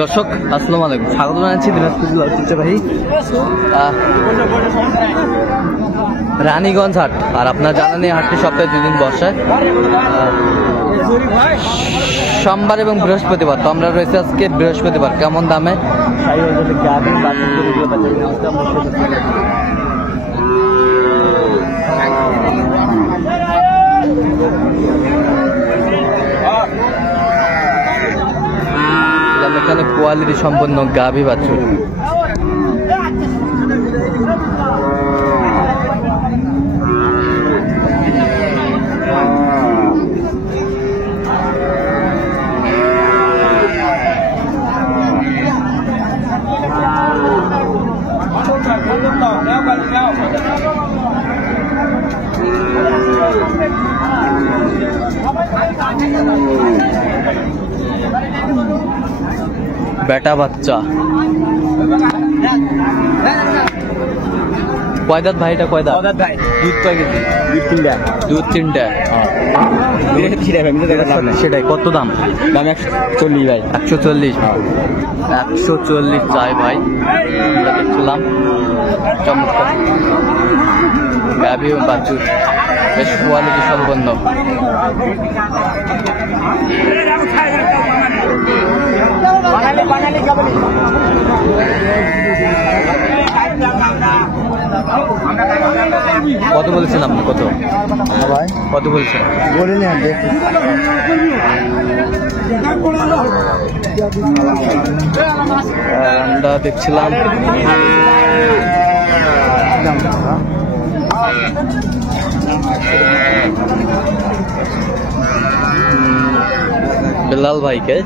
দর্শক আসসালামু আলাইকুম, স্বাগত জানাচ্ছি দিনাজপুর জেলার ঐতিহ্যবাহী রানীগঞ্জ হাট। আর আপনারা জানেন এই হাটটি সপ্তাহে 2 দিন বসায়, সোমবার এবং বৃহস্পতিবার। তো আমরা রয়েছে আজকে বৃহস্পতিবার। কেমন দামে এখানে কোয়ালিটি সম্পন্ন গাভী বাছুর। বেটা বাচ্চা কয় দাঁত ভাই? এটা কয় দাঁত ভাই? দুধ কয় কেজি? দুধ 3টা। সেটাই কত দাম? দাম 140 ভাই। 140 চাই ভাই। আমরা দেখছিলাম চমৎকার গাভী ও বাছুর, বেশ কোয়ালিটি সম্পন্ন। কত বলছেন আপনি? কত ভাই? কত বলছেন? বলিনি আমরা দেখছিলাম বেলাল ভাইকে।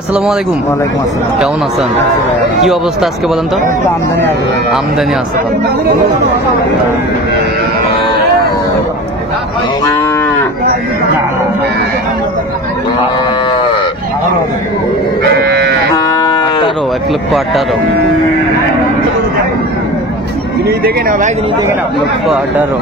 আসসালামু আলাইকুম। ওয়ালাইকুম আসসালাম। কেমন আছেন? কি অবস্থা আজকে বলেন তো? আমদানি আছে। আঠারো, 1,18,000। দেখে নাও ভাই, দেখে নাও। 1,18,000।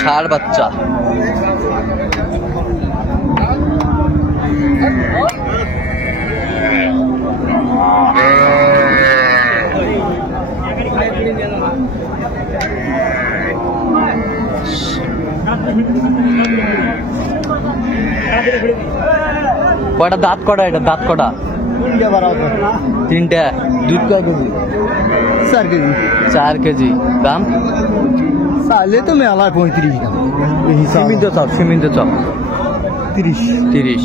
ষাঁড় বাচ্চা। কয়টা দাঁত? কটা এটা দাঁত? কটা? 3টা। দুধ কয় কেজি? 4 কেজি। 4 কেজি। দাম চাইলে তো মেলা 35 দাম। সীমিত চপ 30,000।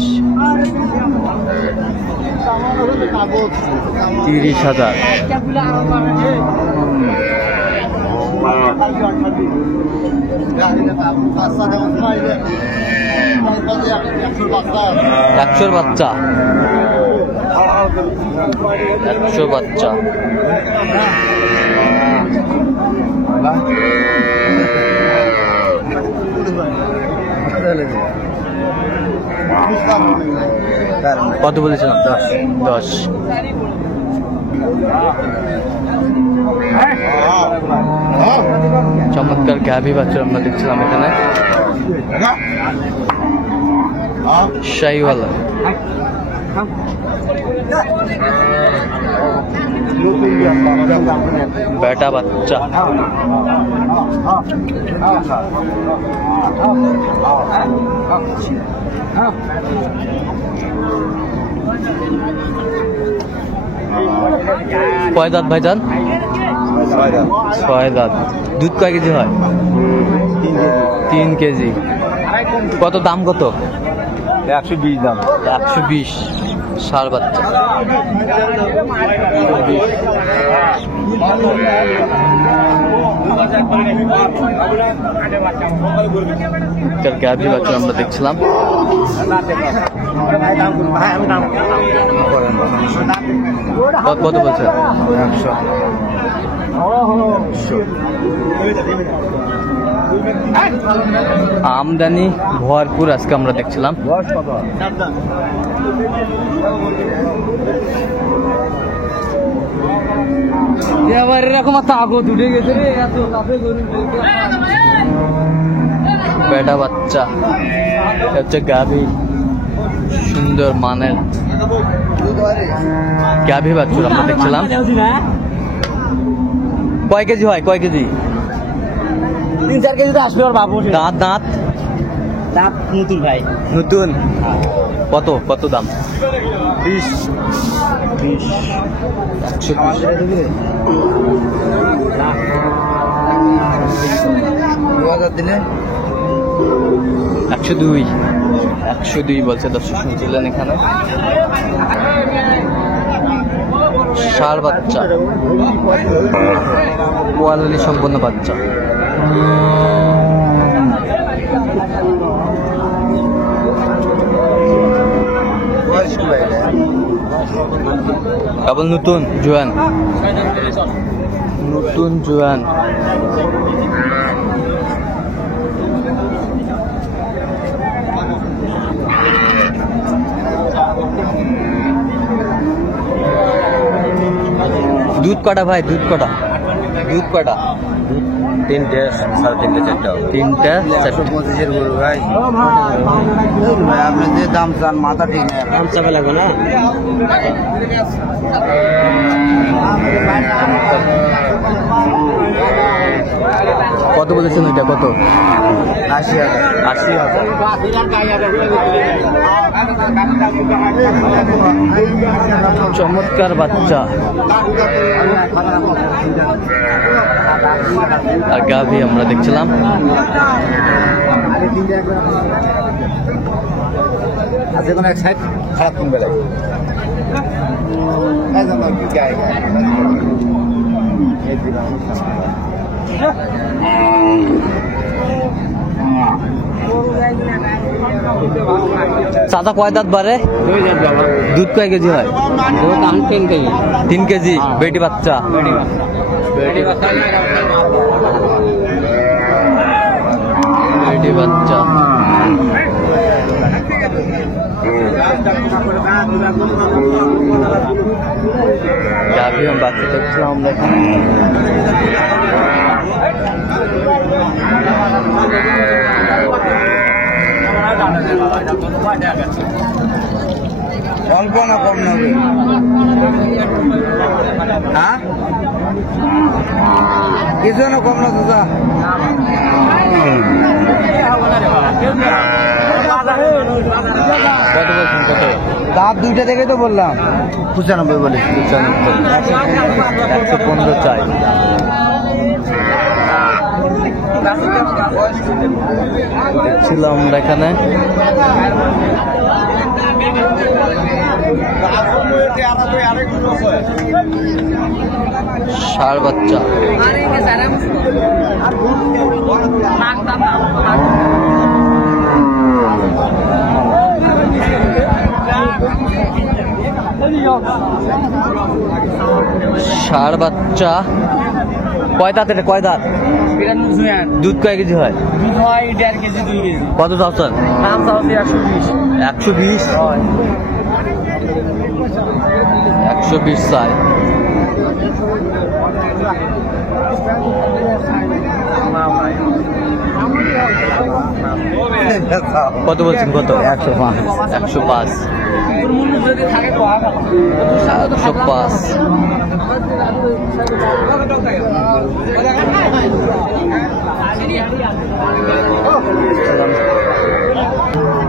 একশোর বাচ্চা। 100 বাচ্চা। কত বলেছিলাম? 10। চমৎকার গাভী বাছুর আমরা দেখছিলাম এখানে। শাহিওয়ালা বেটা বাচ্চা। কয় দাঁত ভাইজান? 6 দাঁত। দুধ কয় কেজি হয়? 3 কেজি। কত দাম কত? 120 দাম। 120। ষাঁড় বাচ্চা। গাভী বাচ্চা আমরা দেখছিলাম। কত বলছে? 100। আমদানি ভরপুর আজকে আমরা দেখছিলাম। এরকম তাগত উঠে গেছে রে, এত কাফে গরু বেটা বাচ্চা হচ্ছে গাভী, সুন্দর মানের গাভী বাচ্চা আমরা দেখছিলাম। কয় কেজি হয়? কয় কেজি? 3-4 কেজি আসবে ওর বাবু। দাঁত দাঁত দাঁত নতুন ভাই, নতুন। কত কত দাম? 20। 102। 102 বলছে, দর্শক শুনছিলেন এখানে। ষাঁড় বাচ্চা, কোয়ালিটি সম্পন্ন বাচ্চা। কেবল নতুন জোয়ান, নতুন জোয়ান। দুধ কটা ভাই? দুধ কটা? দুধ কটা? 3টে, 3.5, 4টা। 3টা 125-এর গরু ভাই। ভাই আপনি যে দাম চান মাথা ঠিক নেই, দাম চাপে লাগবে না। কত বলেছেন এটা? কত? 80,000। 80,000। চমৎকার বাচ্চা আর গাভী আমরা দেখছিলাম। আজকে কোনো এক সাইড খারাপ কিনবে লাগে। চাচা কয় দাঁত বাড়ে? দুধ কয় কেজি হয়? 3 কেজি। বেটি বাচ্চা। বেটি বাচ্চা। গাভী বাচ্চা দেখছিলাম আমরা এখানে। অল্প না কম নেবে? হ্যাঁ, কিছু না কম না দাদা। কত বলছেন? কত? দাঁত 2টা দেখে তো বললাম 95 বলে। 115 চাই। দেখছিলাম আমরা এখানে। ষাঁড় বাচ্চা। ষাঁড় বাচ্চা। কয় দাঁত এটা? কয় দাঁত? দুধ কয় কেজি হয়? দুধ হয় 1.5 কেজি 2 কেজি। কত চাচ্ছেন? দাম চাচ্ছি 120। 120। 120 চাই। কত বলছেন? কত? 105। 105।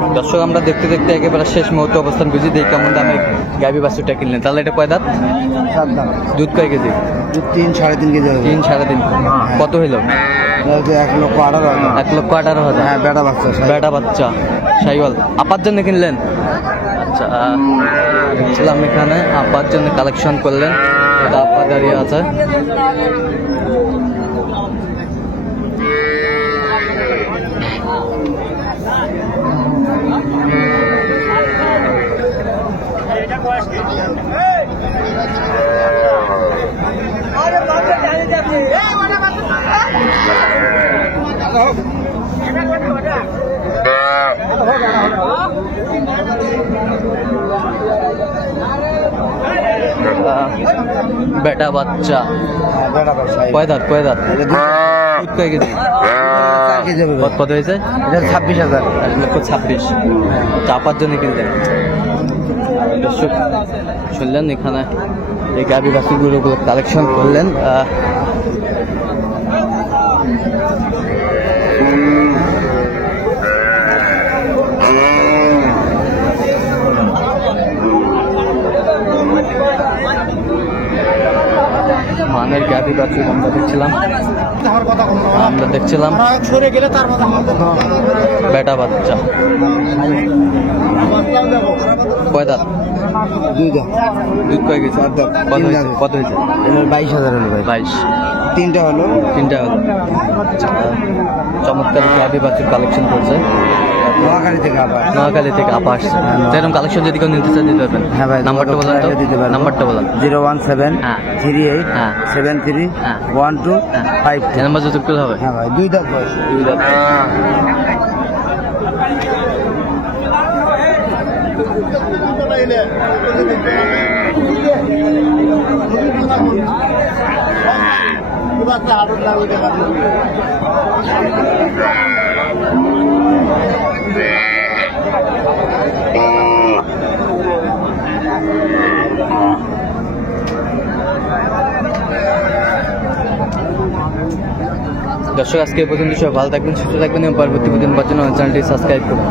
105। দর্শক আমরা দেখতে দেখতে একেবারে শেষ মুহূর্তে অবস্থান বুঝি দেখি কেমন দামে গাভী বাছুরটা কিনলেন। তাহলে এটা কয় দাঁত? 7 দাম। দুধ কয় কেজি? 3 3.5 কেজি হবে। 3 3.5। কত হইল? 1,18,000। 1,18,000। হ্যাঁ বেটা বাচ্চা। বেটা বাচ্চা শাইওয়াল আপার জন্য কিনলেন? আচ্ছা দেখছিলাম এখানে আপার জন্য কালেকশন করলেন। এটা আপা দাঁড়িয়ে আছে। বেটা বাচ্চা বেটা বাচ্চা। কয় দাঁত? কয় দাঁত? দুধ কয় কেজি? 4 কেজি হবে। কত হয়েছে? এটা 26,000। 1,26,000। চাপার জন্য কিনলেন। দর্শক শুনলেন এখানে এই গাভী বাছুরগুলো কালেকশন করলেন। মানের গাভী বাছুর আমরা দেখছিলাম বেটা বাচ্চা কয় দাঁত? 2 দাম। দুধ কয় গেছে? কত হয়েছে? 22,000 হলো ভাই। 22। 3টা হলো। চমৎকার গাভী বাছুর কালেকশন করছে। নোয়াখালী থেকে আবার। নোয়াখালী থেকে আপা আসছে। এরকম কালেকশন যদি কেউ নিতে চায় দিতে পারবেন? হ্যাঁ ভাই। নাম্বারটা বলেন তো। দিতে পারবো। নাম্বারটা বলেন। 017 হ্যাঁ। 38 হ্যাঁ। 73 হ্যাঁ। 12 এই 52। নাম্বার যোগাযোগ করলে হবে? হ্যাঁ ভাই 2 দাম বয়স। 2 দাঁত। দর্শক আজকে এই পর্যন্ত সবাই ভালো থাকবেন, সুস্থ থাকবেন এবং পরবর্তী প্রতিদিন পাওয়ার জন্য চ্যানেলটি সাবস্ক্রাইব করুন।